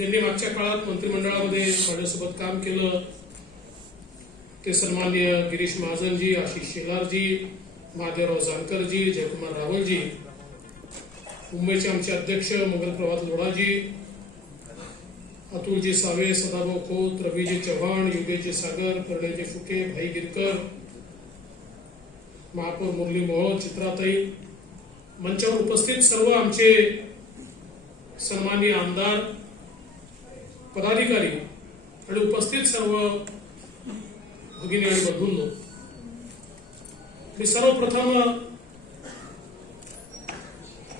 ज्यांनी मागच्या काळात मंत्रिमंडळामध्ये माझ्यासोबत काम केलं ते सन्माननीय गिरीश महाजनजी, आशिष शेलारजी, महादेवराव जानकरजी, जयकुमार रावलजी, मुंबईचे आमचे अध्यक्ष मंगलप्रभात लोढाजी, अतुलजी सावे, सदाभाऊ खोत, रवीजी चव्हाण, योगेशजी सागर, कर्णजी फुके, भाई गिरकर, महापौर मुरली मोहोळ, चित्राताई, मंचावर उपस्थित सर्व आमचे सन्माननीय आमदार, पदाधिकारी आणि उपस्थित सर्व भगिनी आणि बंधूंनो, मी सर्वप्रथम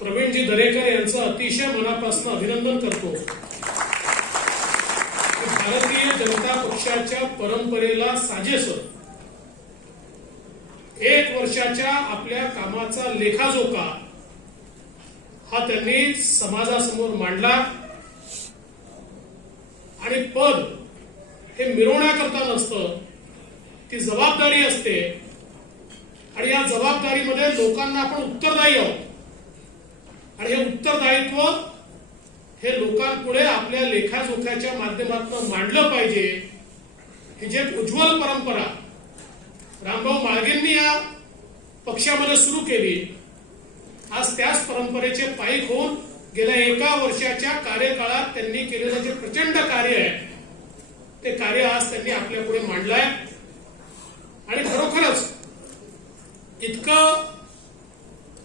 प्रवीणजी दरेकर यांचं अतिशय मनापासून अभिनंदन करतो. भारतीय जनता पक्षाच्या परंपरेला साजेस 1 वर्षाच्या आपल्या कामाचा लेखाजोखा हा त्यांनी समाजासमोर मांडला आणि पद हे मिरवण्याकरता नसतं, ती जबाबदारी असते आणि या जबाबदारीमध्ये लोकांना आपण उत्तरदायी आहोत आणि हे उत्तरदायित्व हे लोकांपुढे आपल्या लेखाजोख्याच्या माध्यमातून मांडलं पाहिजे. ही जे उज्ज्वल परंपरा रामभाऊ म्हाळगेंनी या पक्षामध्ये सुरू केली, आज त्याच परंपरेचे पायीक होऊन गेल्या 1 वर्षाच्या कार्यकाळात त्यांनी केलेलं जे प्रचंड कार्य आहे ते कार्य आज त्यांनी आपल्या पुढे मांडलंय आणि खरोखरच इतकं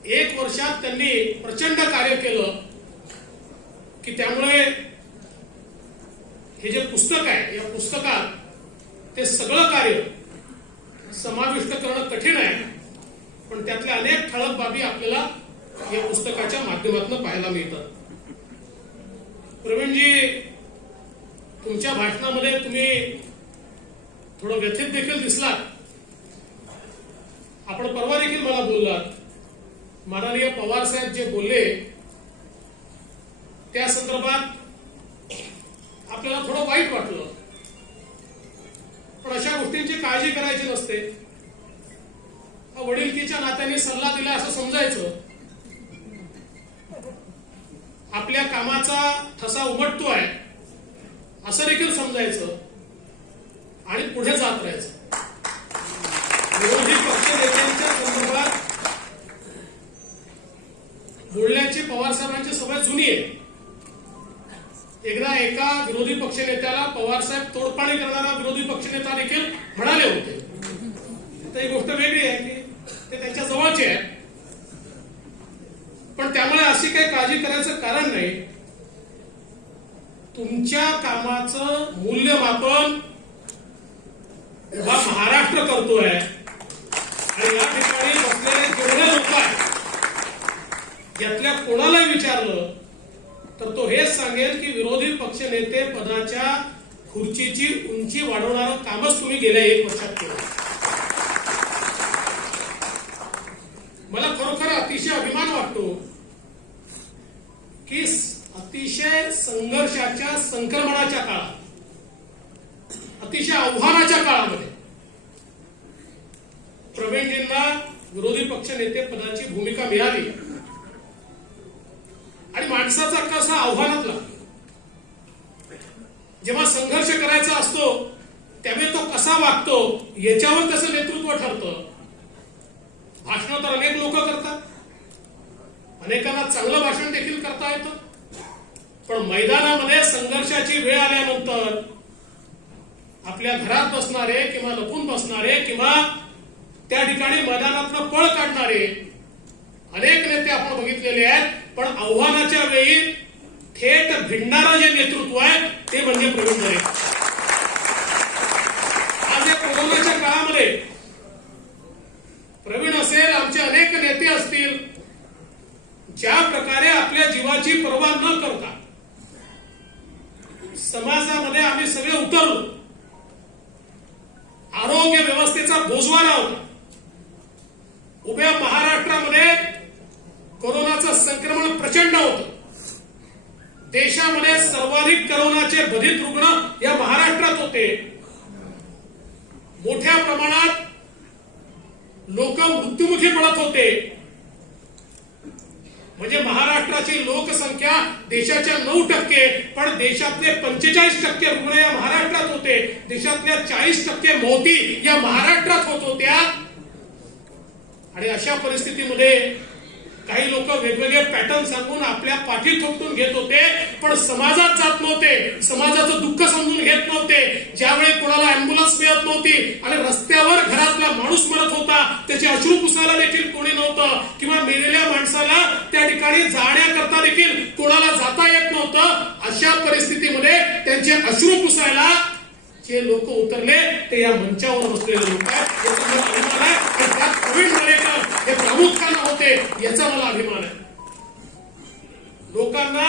1 वर्षात त्यांनी प्रचंड कार्य केलं की त्यामुळे हे जे पुस्तक आहे या पुस्तकात ते सगळं कार्य समाविष्ट करणं कठीण आहे, पण त्यातल्या अनेक ठळक बाबी आपल्याला या पुस्तकाच्या माध्यमातून पाहायला मिळतात. प्रवीणजी, तुमच्या भाषणामध्ये तुम्ही थोडं व्यथित देखील दिसलात. आपण परवा देखील मला बोललात. माननीय पवार साहेब जे बोलले त्या संदर्भात आपल्याला थोडं वाईट वाटलं, पण अशा गोष्टींची काळजी करायची नसते. वडिलकीच्या नात्याने सल्ला दिला असं समजायचं, आपल्या कामाचा ठसा उमटतोय असं देखील समजायचं आणि पुढे जात राहायचं. विरोधी पक्षनेत्यांच्या संदर्भात बोलण्याची पवारसाहेबांची सवय जुनी आहे. एकदा एका विरोधी पक्षनेत्याला पवारसाहेब तोडपाणी करणारा विरोधी पक्षनेता देखील म्हणाले होते. तर ही गोष्ट वेगळी आहे की ते त्यांच्या जवळचे आहे, पण त्यामुळे अशी काही काळजी करायचं कारण नाही. तुमच्या कामाचं मूल्यमापन महाराष्ट्र करतोय आणि या ठिकाणी बसलेले जेवढे लोक आहेत यातल्या कोणालाही विचारलं तर तो हेच सांगेल की विरोधी पक्षनेते पदाच्या खुर्चीची उंची वाढवणारं कामच तुम्ही गेल्या 1 वर्षात केलं. मला खरोखर अतिशय अभिमान वाटतो की अतिशय संघर्षाच्या संक्रमणाच्या काळात, अतिशय आव्हानाच्या काळामध्ये प्रवीणजींना विरोधी पक्षनेते पदाची भूमिका मिळाली आणि माणसाचा कसा आव्हानातला जेव्हा संघर्ष करायचा असतो त्यावेळी तो कसा वागतो याच्यावर त्याचं नेतृत्व ठरतं. भाषण तर अनेक लोक करतात, अनेकांना चांगलं भाषण देखील करता येतं, पण मैदानामध्ये संघर्षाची वेळ आल्यानंतर आपल्या घरात बसणारे किंवा लपून बसणारे किंवा त्या ठिकाणी मैदानातनं पळ काढणारे अनेक नेते आपण बघितलेले आहेत, पण आव्हानाच्या वेळी थेट भिडणारं जे नेतृत्व आहे ते म्हणजे प्रवीण दरेकर. आज या कोरोनाच्या काळामध्ये प्रवीण असेल, आमचे अनेक नेते असतील, ज्या प्रकारे आपल्या जीवाची पर्वा न करता समाजामध्ये आम्ही सगळे उतरलो, आरोग्य व्यवस्थेचा बोजवारा होता. उभ्या महाराष्ट्रामध्ये कोरोनाचं संक्रमण प्रचंड होतं. देशामध्ये सर्वाधिक कोरोनाचे बाधित रुग्ण या महाराष्ट्रात होते. मोठ्या प्रमाणात लोक मृत्युमुखी पडत होते. म्हणजे महाराष्ट्राची लोकसंख्या देशाच्या 9%, पण देशातले 45% रुग्ण या महाराष्ट्रात होते. देशातल्या 40% मौती या महाराष्ट्रात होत होत्या. आणि अशा परिस्थितीमध्ये काही लोक वेगवेगळे पॅटर्न सांगून आपल्या पाठी थोपटून घेत होते, पण समाजात जात नव्हते, समाजाचं दुःख समजून घेत नव्हते. ज्यावेळी कोणाला अँब्युलन्स मिळत नव्हती आणि रस्त्यावर घरातला माणूस मरत होता, त्याचे अश्रू पुसायला देखील कोणी नव्हतं, किंवा मेलेल्या माणसाला त्या ठिकाणी जाण्याकरता देखील कोणाला जाता येत नव्हतं, अशा परिस्थितीमध्ये त्यांचे अश्रू पुसायला जे लोक उतरले ते या मंचावर बसलेले लोक आहेत. याचा मला अभिमान आहे. त्यात प्रवीण दरेकर हे प्रामुख्याने होते, याचा मला अभिमान आहे. लोकांना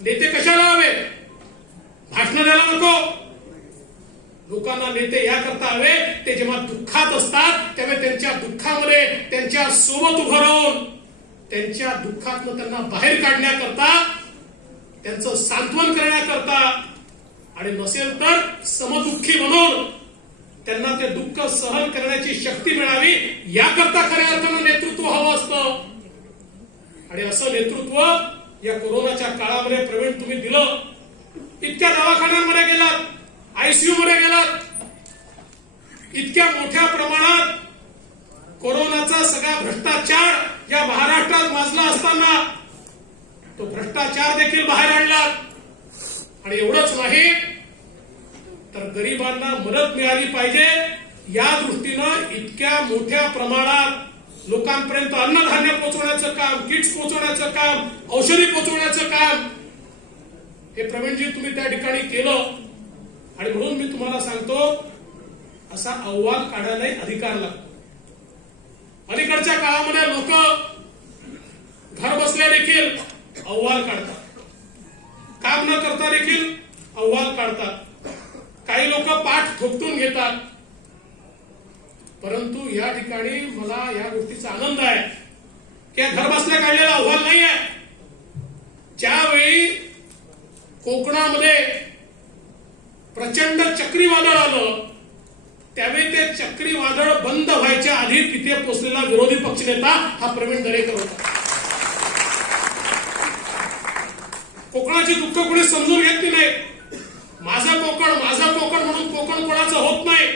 नेते कशाला हवे? भाषण द्यायला नको. लोकांना नेते याकरता हवे, ते जेव्हा दुःखात असतात त्यावेळी त्यांच्या दुःखामध्ये त्यांच्या सोबत उभं राहून त्यांच्या दुःखातनं त्यांना बाहेर काढण्याकरता, त्यांचं सांत्वन करण्याकरता, आणि नसेल तर समदुःखी बनवून त्यांना ते दुःख सहन करण्याची शक्ती मिळावी, याकरता खऱ्या अर्थानं नेतृत्व हवं असतं. आणि असं नेतृत्व या कोरोनाच्या काळामध्ये प्रवीण तुम्ही दिलं. इतक्या दवाखान्यांमध्ये गेलात, आयसीयू मध्ये गेलात, इतक्या मोठ्या प्रमाणात कोरोनाचा सगळा भ्रष्टाचार या महाराष्ट्रात माजला असताना तो भ्रष्टाचार देखील बाहेर आणला. आणि एवढंच नाही तर गरिबांना मदत मिळाली पाहिजे या दृष्टीनं इतक्या मोठ्या प्रमाणात लोकांपर्यंत अन्नधान्य पोहोचवण्याचं काम, किट्स पोहोचवण्याचं काम, औषधी पोहोचवण्याचं काम हे प्रवीणजी तुम्ही त्या ठिकाणी केलं. आणि म्हणून मी तुम्हाला सांगतो, असा अहवाल काढायलाही अधिकार लागतो. अलीकडच्या काळामध्ये लोक घर बसल्या देखील अहवाल काढतात, काम न करता देखील अहवाल काढतात. काही लोक पाठ थोपटून घेतात. परंतु या ठिकाणी मला या गोष्टीचा आनंद आहे की घर बसल्या काढलेला अहवाल नाही आहे. ज्यावेळी कोकणामध्ये प्रचंड चक्रीवादळ आलं, त्यावेळी ते चक्रीवादळ बंद व्हायच्या आधी तिथे पोहोचलेला विरोधी पक्षनेता हा प्रवीण दरेकर होता. कोकणाची दुःख कोणी समजून घेतली नाही. माझं कोकण म्हणून कोकण कोणाचं होत नाही.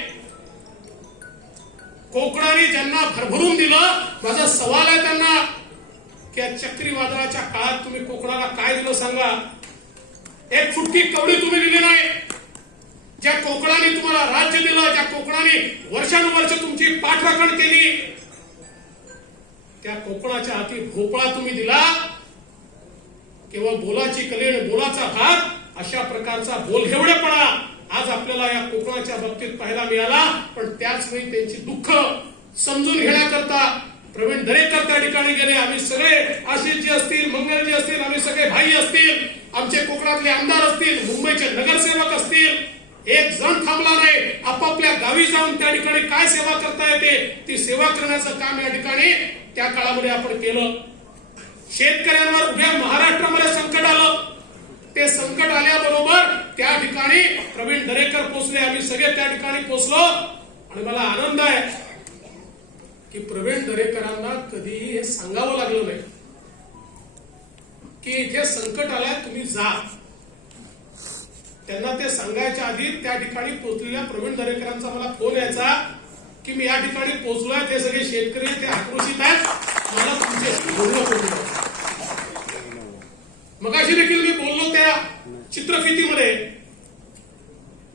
कोकणाने ज्यांना भरभरून दिलं, माझा सवाल आहे त्यांना की या चक्रीवादळाच्या काळात तुम्ही कोकणाला काय दिलं सांगा. एक फुटकी कवडी तुम्ही दिली नाही. ज्या कोकणाने तुम्हाला राज्य दिलं, ज्या कोकणाने वर्षानुवर्ष तुमची पाठराखण केली, त्या कोकणाच्या हाती भोपळा तुम्ही दिला. केवळ बोलाची कलेण बोलाचा भात, अशा प्रकारचा बोलहेवडेपणा आज आपल्याला या कोकणाच्या बाबतीत पाहायला मिळाला. पण त्याच वेळी त्यांची दुःख समजून घेण्याकरता प्रवीण दरेकर त्या ठिकाणी गेले. आम्ही सगळे, आशिषजी असतील, मंगलजी असतील, आम्ही सगळे भाई असतील, आमचे कोकणातले आमदार असतील, मुंबईचे नगरसेवक असतील, एक जण थांबला नाही. आपापल्या गावी जाऊन त्या ठिकाणी काय सेवा करता येते ती सेवा करण्याचं काम या ठिकाणी त्या काळामध्ये आपण केलं. शेतकऱ्यांवर उभ्या महाराष्ट्रामध्ये संकट आलं. ते संकट आल्याबरोबर त्या ठिकाणी प्रवीण दरेकर पोहोचले, आम्ही सगळे त्या ठिकाणी पोहोचलो. आणि मला आनंद आहे की प्रवीण दरेकरांना कधीही हे सांगावं लागलं नाही की इथे संकट आलाय, तुम्ही जा. त्यांना ते सांगायच्या आधी त्या ठिकाणी पोहोचलेल्या प्रवीण दरेकरांचा मला फोन यायचा की मी या ठिकाणी पोहोचलोय, ते सगळे शेतकरी ते आक्रोशित आहेत, मला तुमच्याशी बोलणं करू. मगाशी देखील मी बोललो त्या चित्रफितीमध्ये,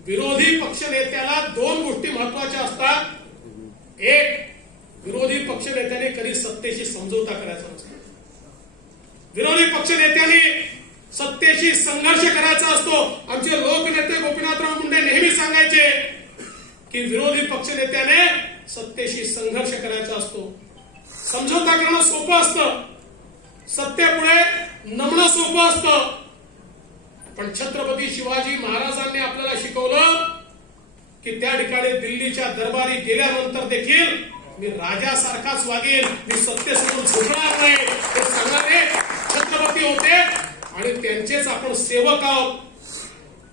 विरोधी पक्षनेत्याला दोन गोष्टी महत्वाच्या असतात. एक, विरोधी पक्षनेत्याने कधी सत्तेशी समझोता करायचा नसतो. विरोधी पक्षनेत्याने सत्तेशी संघर्ष करायचा असतो. आमचे लोकनेते गोपीनाथराव मुंडे नेहमी सांगायचे की विरोधी पक्षनेत्याने सत्तेशी संघर्ष करायचा असतो. समझोता करणं सोपं असतं, सत्तेपुढे नमणं सोपं असतं. पण छत्रपती शिवाजी महाराजांनी आपल्याला शिकवलं की त्या ठिकाणी दिल्लीच्या दरबारी गेल्यानंतर देखील मी राजासारखाच वागेन, मी सत्तेसमोर झुकणार नाही हे सांगणारे छत्रपती होते. आणि त्यांचेच आपण सेवक आहोत.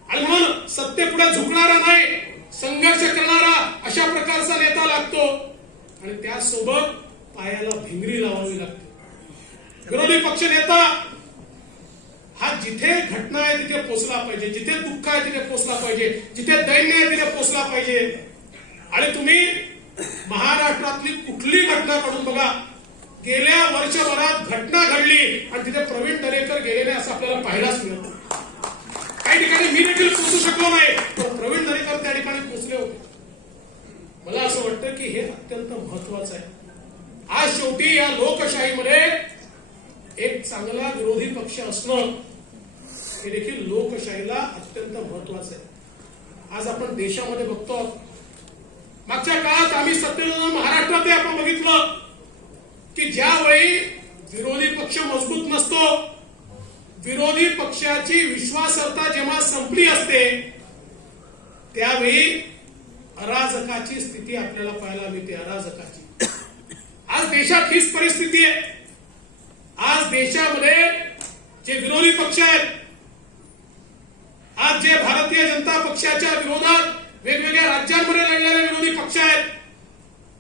आणि म्हणून सत्तेपुढे झुकणारा नाही, संघर्ष करणारा अशा प्रकारचा नेता लागतो. आणि त्यासोबत पायाला भिंगरी लावावी लागते. विरोधी पक्ष नेता हा जिथे घटना आहे तिथे पोहोचला पाहिजे, जिथे दुःख आहे तिथे पोहोचला पाहिजे, जिथे दैन्य आहे तिथे पोहोचला पाहिजे. आणि तुम्ही महाराष्ट्रातली कुठली घटना काढून बघा, गेल्या वर्षभरात घटना घडली आणि तिथे प्रवीण दरेकर गेले नाही असं आपल्याला पाहायलाच मिळत. काही ठिकाणी मी देखील पोहोचू शकलो नाही, पण प्रवीण दरेकर त्या ठिकाणी पोहोचले होते. मला असं वाटतं की हे अत्यंत महत्वाचं आहे. आज शेवटी या लोकशाहीमध्ये एक चांगला विरोधी पक्ष असणं हे देखील लोकशाहीला अत्यंत महत्वाचं आहे. आज आपण देशामध्ये बघतो, मागच्या काळात आम्ही सत्तेत महाराष्ट्रात आपण बघितलं की ज्यावेळी विरोधी पक्ष मजबूत नसतो, विरोधी पक्षाची विश्वासार्हता जेव्हा संपली असते, त्यावेळी अराजकाची स्थिती आपल्याला पाहायला मिळते. अराजकाची आज देशात हीच परिस्थिती आहे. आज देशामध्ये जे विरोधी पक्ष आहेत, आज जे भारतीय जनता पक्षाच्या विरोधात वेगवेगळ्या राज्यांमध्ये लढलेले विरोधी पक्ष आहेत,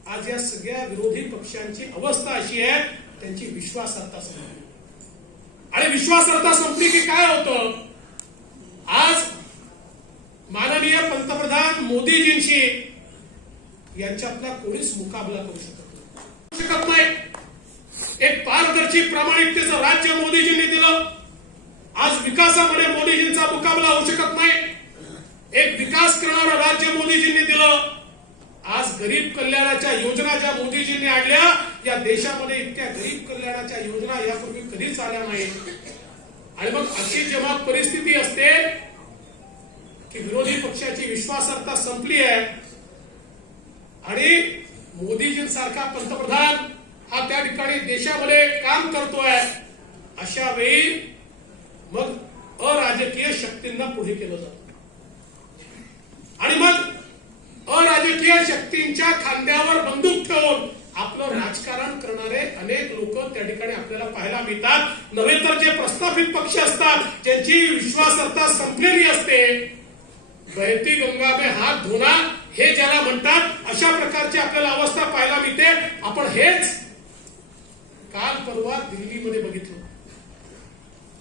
आज या सगळ्या विरोधी पक्षांची अवस्था अशी आहे, त्यांची विश्वासार्हता संपली. आणि विश्वासार्हता संपली की काय होतं, आज माननीय पंतप्रधान मोदीजींशी यांच्यातला कोणीच मुकाबला करू शकत नाही. एक पारदर्शी प्रामाणिकतेचं राज्य मोदीजींनी दिलं. आज विकासामध्ये मोदीजींचा मुकाबला होऊ शकत नाही. एक विकास करणारं राज्य मोदीजींनी दिलं. आज गरीब कल्याणाच्या योजना ज्या मोदीजींनी आणल्या, या देशामध्ये इतक्या गरीब कल्याणाच्या योजना यापूर्वी कधीच आल्या नाहीत. आणि मग अशी जेव्हा परिस्थिती असते की विरोधी पक्षाची विश्वासार्हता संपली आहे आणि मोदीजींसारखा पंतप्रधान हा त्या ठिकाणी देशामध्ये काम करतोय, अशा वेळी मग अराजकीय शक्तींना पुढे केलं जातं. आणि मग अराजकीय शक्तींच्या खांद्यावर बंदूक ठेवून आपलं राजकारण करणारे अनेक लोक त्या ठिकाणी आपल्याला पाहायला मिळतात. नव्हे तर जे प्रस्थापित पक्ष असतात, ज्यांची विश्वासार्हता संपलेली असते, बहती गंगा में हात धोना हे ज्याला म्हणतात, अशा प्रकारची आपल्याला अवस्था पाहायला मिळते. आपण हेच काल परवा दिल्लीमध्ये बघितलं.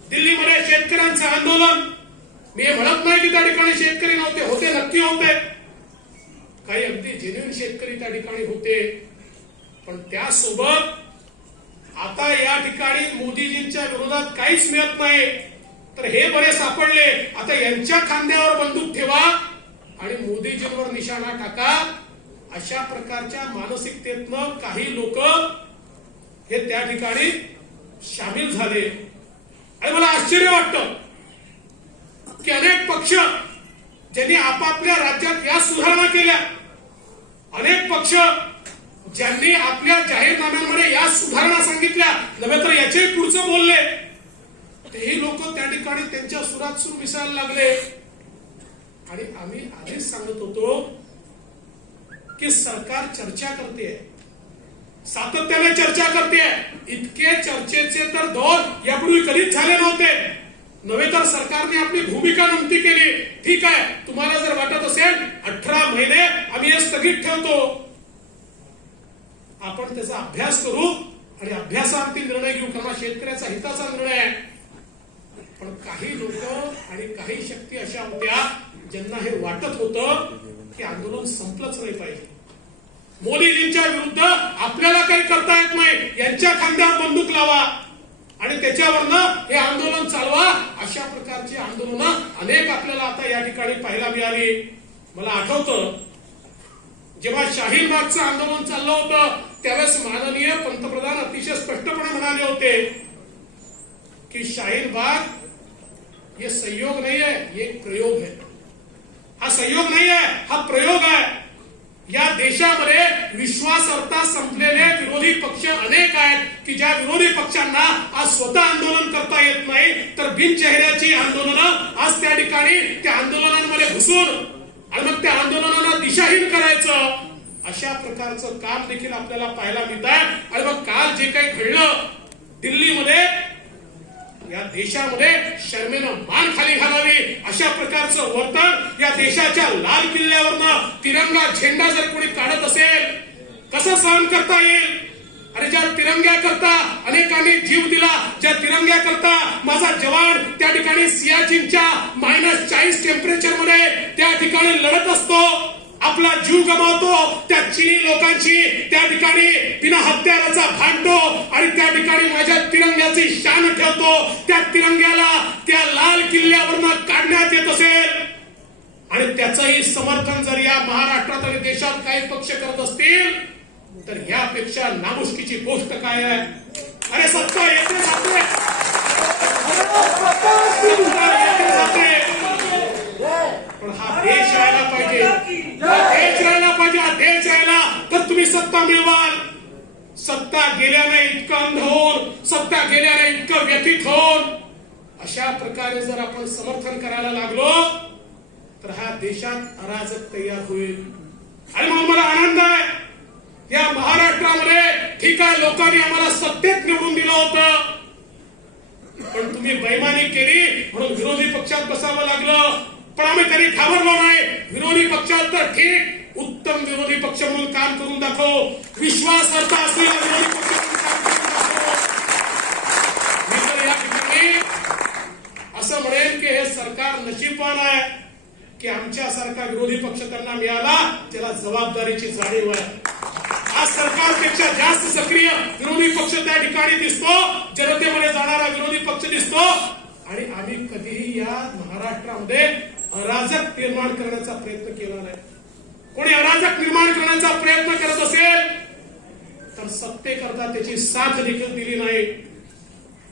दिल्लीमध्ये शेतकऱ्यांचं आंदोलन, मी हे म्हणत नाही की त्या ठिकाणी शेतकरी नव्हते, होते, नक्की होते. काही अगदी जेन्युइन शेतकरी त्या ठिकाणी होते. पण त्यासोबत आता या ठिकाणी मोदीजींच्या विरोधात काहीच मिळत नाही, तर हे बरे सापडले, आता यांच्या खांद्यावर बंदूक ठेवा आणि मोदीजींवर निशाणा टाका. अशा प्रकारच्या मानसिकतेतनं काही लोक हे त्या ठिकाणी सामील झाले. आणि मला आश्चर्य वाटतं की अनेक पक्ष ज्यांनी आपापल्या राज्यात या सुधारणा केल्या, अनेक पक्ष ज्यांनी आपल्या जाहीरनाम्यांमध्ये या सुधारणा सांगितल्या, नव्हे तर याचे पुढचं बोलले, तेही लोक त्या ठिकाणी त्यांच्या सुरात सूर मिसळायला लागले. आणि आम्ही आधीच सांगत होतो की सरकार चर्चा करते, सातत्याने चर्चा करते. इतके चर्चेचे तर दौर यापूर्वी कधीच झाले नव्हते. नव्हे तर सरकारने आपली भूमिका नमती केली. ठीक आहे, तुम्हाला जर वाटत असेल 18 महिने आम्ही हे स्थगित ठेवतो, आपण त्याचा अभ्यास करू आणि अभ्यासावरती निर्णय घेऊ, कारण शेतकऱ्याचा हिताचा निर्णय आहे. पण काही लोक आणि काही शक्ती अशा होत्या ज्यांना हे वाटत होतं की आंदोलन संपलंच नाही पाहिजे, मोदीजींच्या विरुद्ध आपल्याला काही करता येत नाही, यांच्या खांद्यावर बंदूक लावा आणि त्याच्यावरनं हे आंदोलन चालवा. अशा प्रकारची आंदोलनं अनेक आपल्याला आता या ठिकाणी पाहायला मिळाली. मला आठवतं जेव्हा शाहीनबागचं आंदोलन चाललं होतं, त्यावेळेस माननीय पंतप्रधान अतिशय स्पष्टपणे म्हणाले होते की शाहीनबाग ये संयोग नहीं है, ये एक प्रयोग है. हा संयोग नहीं है, हा प्रयोग आहे. या देशामध्ये विश्वासार्हता संपलेले विरोधी पक्ष अनेक आहेत की ज्या विरोधी पक्षांना आज स्वतः आंदोलन करता येत नाही, तर बिनचेहऱ्याची आंदोलनं आज त्या ठिकाणी त्या आंदोलनांमध्ये घुसून आणि मग त्या आंदोलनांना दिशाहीन करायचं, अशा प्रकारचं काम देखील आपल्याला पाहायला मिळत आहे. आणि मग काल जे काही घडलं दिल्लीमध्ये, या देशामध्ये शर्मेनं मान खाली घालावी अशा प्रकारचं वर्तन या देशाच्या लाल किल्ल्यावरनं तिरंगा झेंडा जर कोणी काढत असेल, कसं सहन करता येईल. आणि ज्या तिरंग्याकरता अनेकांनी जीव दिला, ज्या तिरंग्याकरता माझा जवान त्या ठिकाणी सियाचीनच्या -40 टेम्परेचर मध्ये त्या ठिकाणी लढत असतो, आपला जीव गमावतो, त्या चिनी लोकांची त्या ठिकाणी बिना हत्याराचा भांडतो आणि त्या ठिकाणी माझ्या तिरंग्याची शान ठेवतो, त्या तिरंग्याला त्या लाल किल्ल्यावरनं काढण्यात येत असेल आणि त्याचंही समर्थन जर या महाराष्ट्रात आणि देशात काही पक्ष करत असतील तर यापेक्षा नामुष्कीची गोष्ट काय आहे? अरे सत्ता येते जाते, पण हा देश राहायला पाहिजे, हा देश राहायला पाहिजे, हा देश राहिला तर तुम्ही सत्ता मिळवाल. सत्ता गेल्याने इतकं अंध होऊन, सत्ता गेल्याने इतकं व्यथित होऊन अशा प्रकारे जर आपण समर्थन करायला लागलो तर हा देशात अराजक तयार होईल. आणि म्हणून मला आनंद आहे, या महाराष्ट्रामध्ये ठीक आहे लोकांनी आम्हाला सत्तेत निवडून दिलं होतं, पण तुम्ही बेईमानी केली म्हणून विरोधी पक्षात बसावं लागलं. पण आम्ही तरी घाबरलो नाही. विरोधी पक्षात तर ठीक, उत्तम विरोधी पक्ष म्हणून काम करून दाखव, विश्वासार्हता असलेला विरोधी पक्ष म्हणून काम करून दाखव. मी तर या ठिकाणी असं म्हणेन की हे सरकार नशीबवान आहे की आमच्यासारखा विरोधी पक्ष त्यांना मिळाला त्याला जबाबदारीची जाणीव आहे. आज सरकारपेक्षा जास्त सक्रिय विरोधी पक्ष त्या ठिकाणी दिसतो, जनतेमध्ये जाणारा विरोधी पक्ष दिसतो आणि आम्ही कधीही या महाराष्ट्रामध्ये अराजक निर्माण करण्याचा प्रयत्न केला नाही. कोणी अराजक निर्माण करण्याचा प्रयत्न करत असेल तर सत्तेकरता त्याची साथ देखील दिली नाही.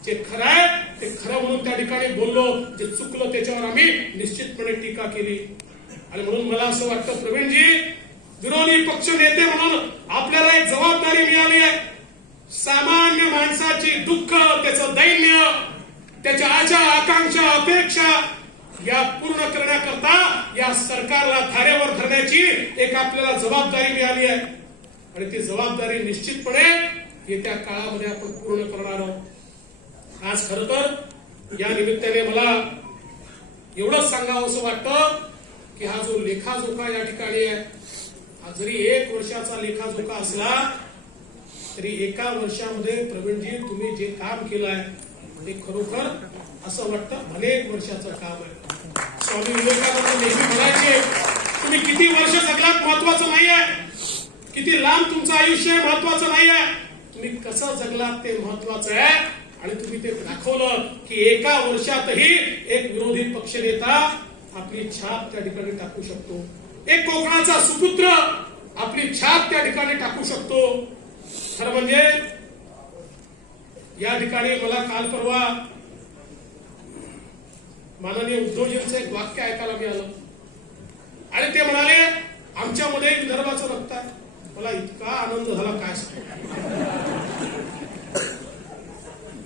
जे खरं आहे ते खरं म्हणून त्या ठिकाणी बोललो, जे चुकलं त्याच्यावर आम्ही निश्चितपणे टीका केली. आणि म्हणून मला असं वाटतं प्रवीणजी, विरोधी पक्ष नेते म्हणून आपल्याला एक जबाबदारी मिळाली आहे. सामान्य माणसाची दुःख, त्याचं दैन्य, त्याच्या आशा आकांक्षा अपेक्षा या पूर्ण करण्याकरता या सरकारला धारेवर धरण्याची एक आपल्याला जबाबदारी मिळाली आहे आणि ती जबाबदारी निश्चितपणे येत्या काळामध्ये आपण पूर्ण करणार आहोत. आज खरं तर या निमित्ताने मला एवढंच सांगावं असं वाटतं की हा जो लेखाजोखा या ठिकाणी आहे, हा जरी 1 वर्षाचा लेखाजोखा असला तरी एका वर्षामध्ये प्रवीणजी तुम्ही जे काम केलं आहे ते खरोखर असं वाटतं अनेक वर्षाचं काम आहे. स्वामी विवेकानंद नेहमी म्हणायचे, तुम्ही किती वर्ष जगलात महत्वाचं नाही आहे, किती लांब तुमचं आयुष्य आहे महत्वाचं नाही आहे, तुम्ही कसं जगलात ते महत्वाचं आहे. आणि तुम्ही ते दाखवलं की एका वर्षातही एक विरोधी पक्षनेता आपली छाप त्या ठिकाणी टाकू शकतो, एक कोकणाचा सुपुत्र आपली छाप त्या ठिकाणी टाकू शकतो. खरं म्हणजे या ठिकाणी मला काल परवा माननीय उद्धवजींचं एक वाक्य ऐकायला मिळालं आणि ते म्हणाले आमच्यामध्ये विदर्भाचं रक्त आहे. मला इतका आनंद झाला काय सांगू.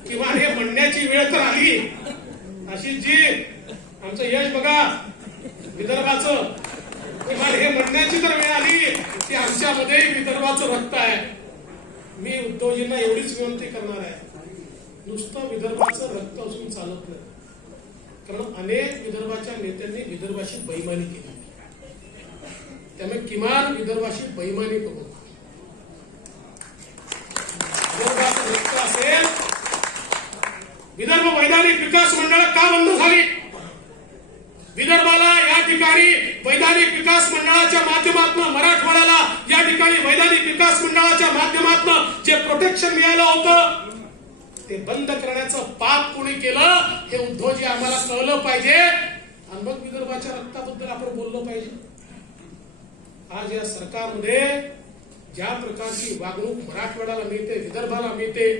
किंवा हे म्हणण्याची वेळ तर आली. अशी जी आमचं यश बघा विदर्भाचं, किंवा हे म्हणण्याची तर वेळ आली की आमच्यामध्ये विदर्भाचं रक्त आहे. मी उद्धवजींना एवढीच विनंती करणार आहे, नुसतं विदर्भाचं रक्त असून चालत नाही. कारण अनेक विदर्भाच्या नेत्यांनी विदर्भाशी बेईमानी केली, त्यामुळे किमान विदर्भाशी बेईमानी करू. विदर्भाचं रक्त असेल. विदर्भ वैधानिक विकास मंडळ का बंद झाली? विदर्भाला या ठिकाणी वैधानिक विकास मंडळाच्या माध्यमातून, मराठवाड्याला या ठिकाणी वैधानिक विकास मंडळाच्या माध्यमातून जे प्रोटेक्शन मिळालं होतं ते बंद करण्याचं पाप कोणी केलं हे उद्धवजी आम्हाला कळलं पाहिजे आणि मग विदर्भाच्या रक्ताबद्दल आपण बोललो पाहिजे. आज या सरकारमध्ये ज्या प्रकारची वागणूक मराठवाड्याला मिळते, विदर्भाला मिळते,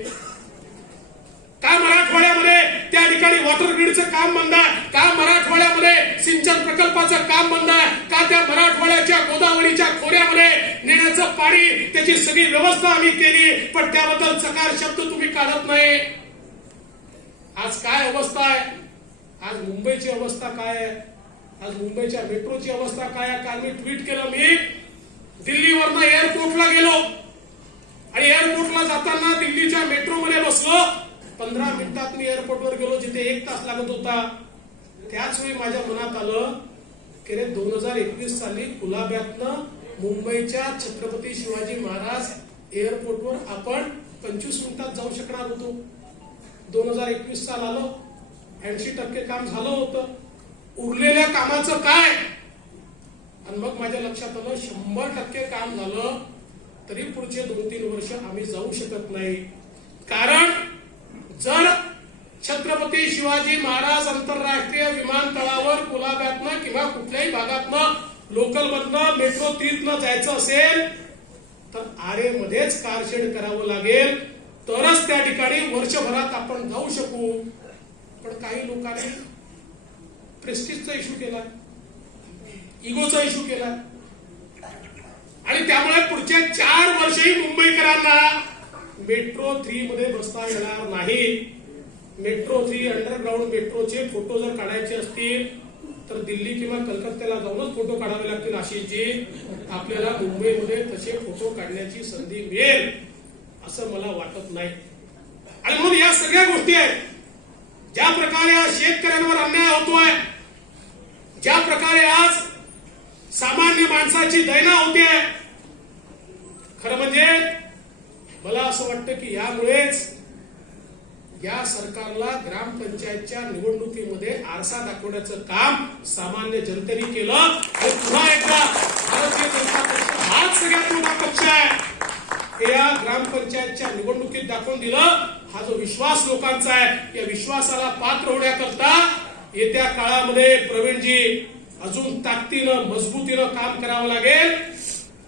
का मराठवाड्यामध्ये त्या ठिकाणी वॉटर ग्रीडचं काम बंद आहे, का मराठवाड्यामध्ये सिंचन प्रकल्पाचं काम बंद आहे, का त्या मराठवाड्याच्या गोदावरीच्या खोऱ्यामध्ये नेण्याचं पाणी त्याची सगळी व्यवस्था आम्ही केली पण त्याबद्दल चकार शब्द तुम्ही काढत नाही. आज काय अवस्था आहे? आज मुंबईची अवस्था काय आहे? आज मुंबईच्या मेट्रोची अवस्था काय आहे? काल मी ट्विट केलं, मी दिल्लीवरनं एअरपोर्टला गेलो आणि एअरपोर्टला जाताना दिल्लीच्या मेट्रोमध्ये बसलो. 15 मिनिटात मी एअरपोर्टवर गेलो जिथे 1 तास लागत होता. त्याच वेळी माझ्या मनात आलं की रे 2021 साली कुलाब्यातनं मुंबईच्या छत्रपती शिवाजी महाराज एअरपोर्टवर आपण 25 मिनिटात जाऊ शकणार होतो. 2021 साल आलं, 80% काम झालं होतं. उरलेल्या कामाचं काय? आणि मग माझ्या लक्षात आलं 100% काम झालं तरी पुढचे 2-3 वर्ष आम्ही जाऊ शकत नाही. कारण जर छत्रपती शिवाजी महाराज आंतरराष्ट्रीय विमानतळावर कुलाब्यातनं किंवा कुठल्याही भागातनं लोकल मधनं मेट्रो 3 जायचं असेल तर आरेमध्येच कारशेड करावं लागेल, तरच त्या ठिकाणी वर्षभरात आपण जाऊ शकू. पण काही लोकांनी प्रेस्टिजचा इश्यू केला, इगोचा इश्यू केला आणि त्यामुळे पुढच्या 4 वर्षही मुंबईकरांना मेट्रो 3 मध्ये बसता येणार नाही. मेट्रो 3 अंडरग्राऊंड मेट्रोचे फोटो जर काढायचे असतील तर दिल्ली किंवा कलकत्त्याला जाऊनच फोटो काढावे लागतील. आशिषजी, आपल्याला मुंबईमध्ये तसे फोटो काढण्याची संधी मिळेल असं मला वाटत नाही. आणि म्हणून या सगळ्या गोष्टी आहेत. ज्या प्रकारे आज शेतकऱ्यांवर अन्याय होतोय, ज्या प्रकारे आज सामान्य माणसाची दैना होते, खरं म्हणजे मला असं वाटतं की यामुळेच या सरकारला ग्रामपंचायतच्या निवडणुकीमध्ये आरसा दाखवण्याचं काम सामान्य जनतेने केलं. हे पुन्हा एकदा भारतीय जनता पक्ष हाच सगळ्यात मोठा पक्ष आहे हे या ग्रामपंचायतच्या निवडणुकीत दाखवून दिलं. हा जो विश्वास लोकांचा आहे, या विश्वासाला पात्र होण्याकरता येत्या काळामध्ये प्रवीणजी अजून ताकदीनं मजबूतीनं काम करावं लागेल.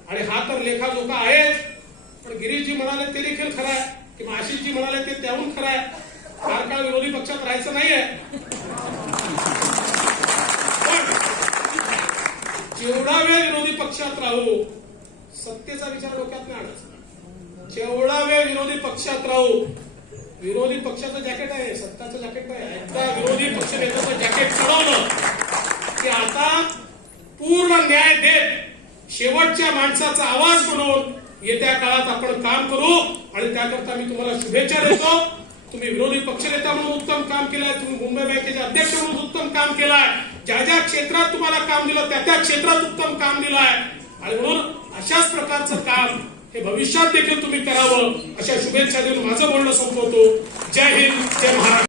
आणि हा तर लेखाजोखा आहेच, पण गिरीशजी म्हणाले ते देखील खरं आहे किंवा आशिषजी म्हणाले ते त्याहून खरं आहे. फार काळ विरोधी पक्षात राहायचं नाहीये, पण जेवढा वेळ विरोधी पक्षात राहू सत्तेचा विचार डोक्यात नाही आणायचा. जेवढा वेळ विरोधी पक्षात राहू, विरोधी पक्षाचं जॅकेट आहे, सत्ताचं जॅकेट नाही. एकदा विरोधी पक्ष नेत्याचं जॅकेट चढवलं की आता पूर्ण न्याय देत शेवटच्या माणसाचा आवाज बनवून येत्या काळात आपण काम करू. आणि त्याकरता मी तुम्हाला शुभेच्छा देतो. तुम्ही विरोधी पक्षनेता म्हणून उत्तम काम केलंय, तुम्ही मुंबई बँकेचे अध्यक्ष म्हणून उत्तम काम केलंय, ज्या ज्या क्षेत्रात तुम्हाला काम दिलं त्या त्या क्षेत्रात उत्तम काम दिलंय. आणि म्हणून अशाच प्रकारचं काम हे भविष्यात देखील तुम्ही करावं अशा शुभेच्छा देऊन माझं बोलणं संपवतो. जय हिंद, जय महाराष्ट्र.